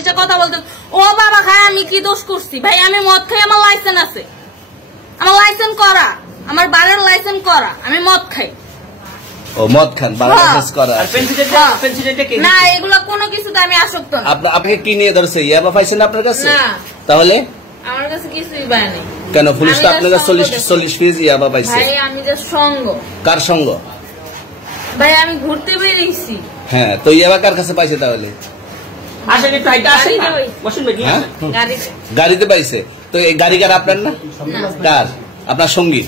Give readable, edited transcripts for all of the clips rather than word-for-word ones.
এসে কথা বলতে, ও বাবা খায় আমি কি দোষ করছি ভাই? আমি মদ খাই, আমার লাইসেন্স আছে, আমার লাইসেন্স করা, আমার বারের লাইসেন্স করা, আমি মদ খাই। ও মদ খান, বারের লাইসেন্স করা। না এগুলো কোনো কিছুতে আমি আসক্ত না। আপনাকে কি নিয়ে ধরছে? ইয়াবা পাইছেন আপনার কাছে? না তাহলে আমার কাছে কিছুই পায় নাই। কেন পুলিশ তো আপনার কাছে 40 কেজি ইয়াবা পাইছে? ভাই আমি যে সঙ্গ। কার সঙ্গ? ভাই আমি ঘুরতে বেরিয়েছি। হ্যাঁ তো ইয়াবা কার কাছে পাইছে তাহলে? গাড়িতে পাইছে। তো এই গাড়ি কার? আপনার না? কার? আপনার সঙ্গী?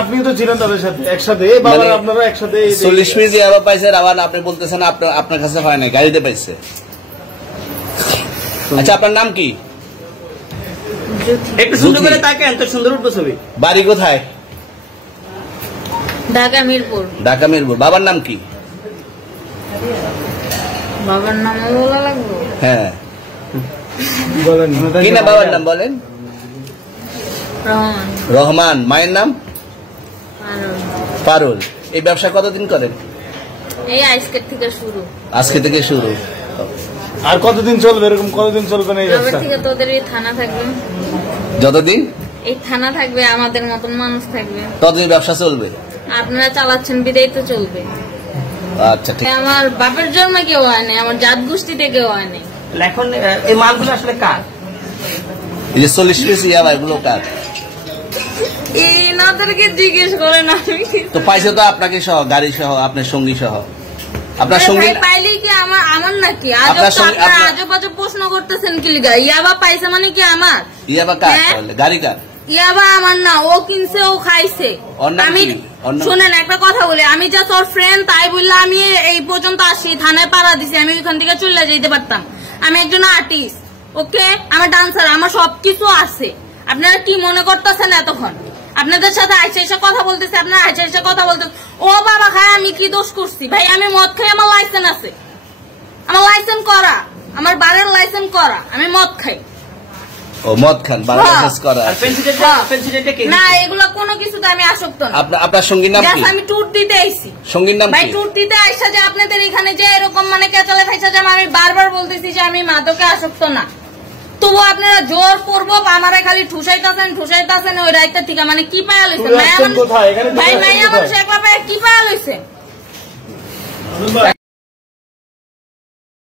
আপনি তো ছিলেন তাদের সাথে একসাথে, আপনারা একসাথে 40 কেজি ইয়াবা পাইছে, আবার আপনি বলতেছেন আপনার কাছে হয় নাই, গাড়িতে পাইছে। আচ্ছা আপনার নাম কি? একটু সুন্দর করে তাকান তো, সুন্দর উঠবে ছবি। বাড়ি কোথায়? ঢাকা মিরপুর। ঢাকা মিরপুর। বাবার নাম কি? বাবার নাম বলা লাগবে? হ্যাঁ বলেন কি না বাবার নাম বলেন? রহমান। রহমান। মায়ের নাম? পারুল। এই ব্যবসা কতদিন করেন? এই আজকের থেকে শুরু। আজকে থেকে শুরু। আর কতদিন চলবে? এরকম কতদিন চলবে না এই যবে ব্যবসা? থেকে তোদের এই থানা থাকবে, যতদিন এই থানা থাকবে, আমাদের মতন মানুষ থাকবে, ততদিন ব্যবসা চলবে। আপনারা চালাচ্ছেন বিদায় তো চলবে। আচ্ছা ঠিক। আমার বাপের জন্মে কেউ হয় নাই, আমার জাত গোষ্ঠীতে কেউ হয় নাই। এখন এই মালগুলো আসলে কার? এই যে 40 কেজি ইয়াবা এগুলো কার? এনাদেরকে জিজ্ঞেস করেন। আমি তো পাইছে তো আপনাকে সহ, গাড়ি সহ, আপনার সঙ্গী সহ। আপনার সঙ্গী পাইলে কি আমার নাকি? আপনার সঙ্গী আজব আজব প্রশ্ন করতেছেন কি লিগা? ইয়াবা পাইছে মানে কি আমার? ইয়াবা কার তাহলে? গাড়ি কার? ইয়াবা আমার না, ও কিনছে, ও খাইছে। আমি শুনেন একটা কথা বলি, আমি যা তোর ফ্রেন্ড তাই বললে আমি এই পর্যন্ত আসি, থানায় পাড়া দিছি, আমি ওইখান থেকে চলে যেতে পারতাম। আমি একজন আর্টিস্ট, ওকে, আমার ডান্সার, আমার সবকিছু আছে। আপনারা কি মনে করতেছেন এতক্ষণ? আপনাদের সাথে আইসা এসে কথা বলতেছে, আপনারা আইসা এসে কথা বলতেছে, ও বাবা খায় আমি কি দোষ করছি ভাই? আমি মদ খাই, আমার লাইসেন্স আছে, আমার লাইসেন্স করা, আমার বারের লাইসেন্স করা, আমি মদ খাই। ও মদ খান, বারের লাইসেন্স করা। না এগুলো কোনো কিছুতে আমি আসক্ত না। আপনার সঙ্গীর নাম কি? আমি ট্যুর দিতে আইছি। সঙ্গীর নাম ভাই কি? ট্যুর দিতে আইসা যে আপনাদের এখানে যে এরকম মানে কেচালে খাইছে, যে আমি বারবার বলতেছি যে আমি মাদকে আসক্ত না, তবু আপনারা জোর পূর্বক আমারে খালি ঠুসাইতাছেন ওই রাইতে থেকে। মানে কি পায়া লইছেন? ভাই মাইয়া মানুষ একলা পায়ে কি পায়া লইছেন?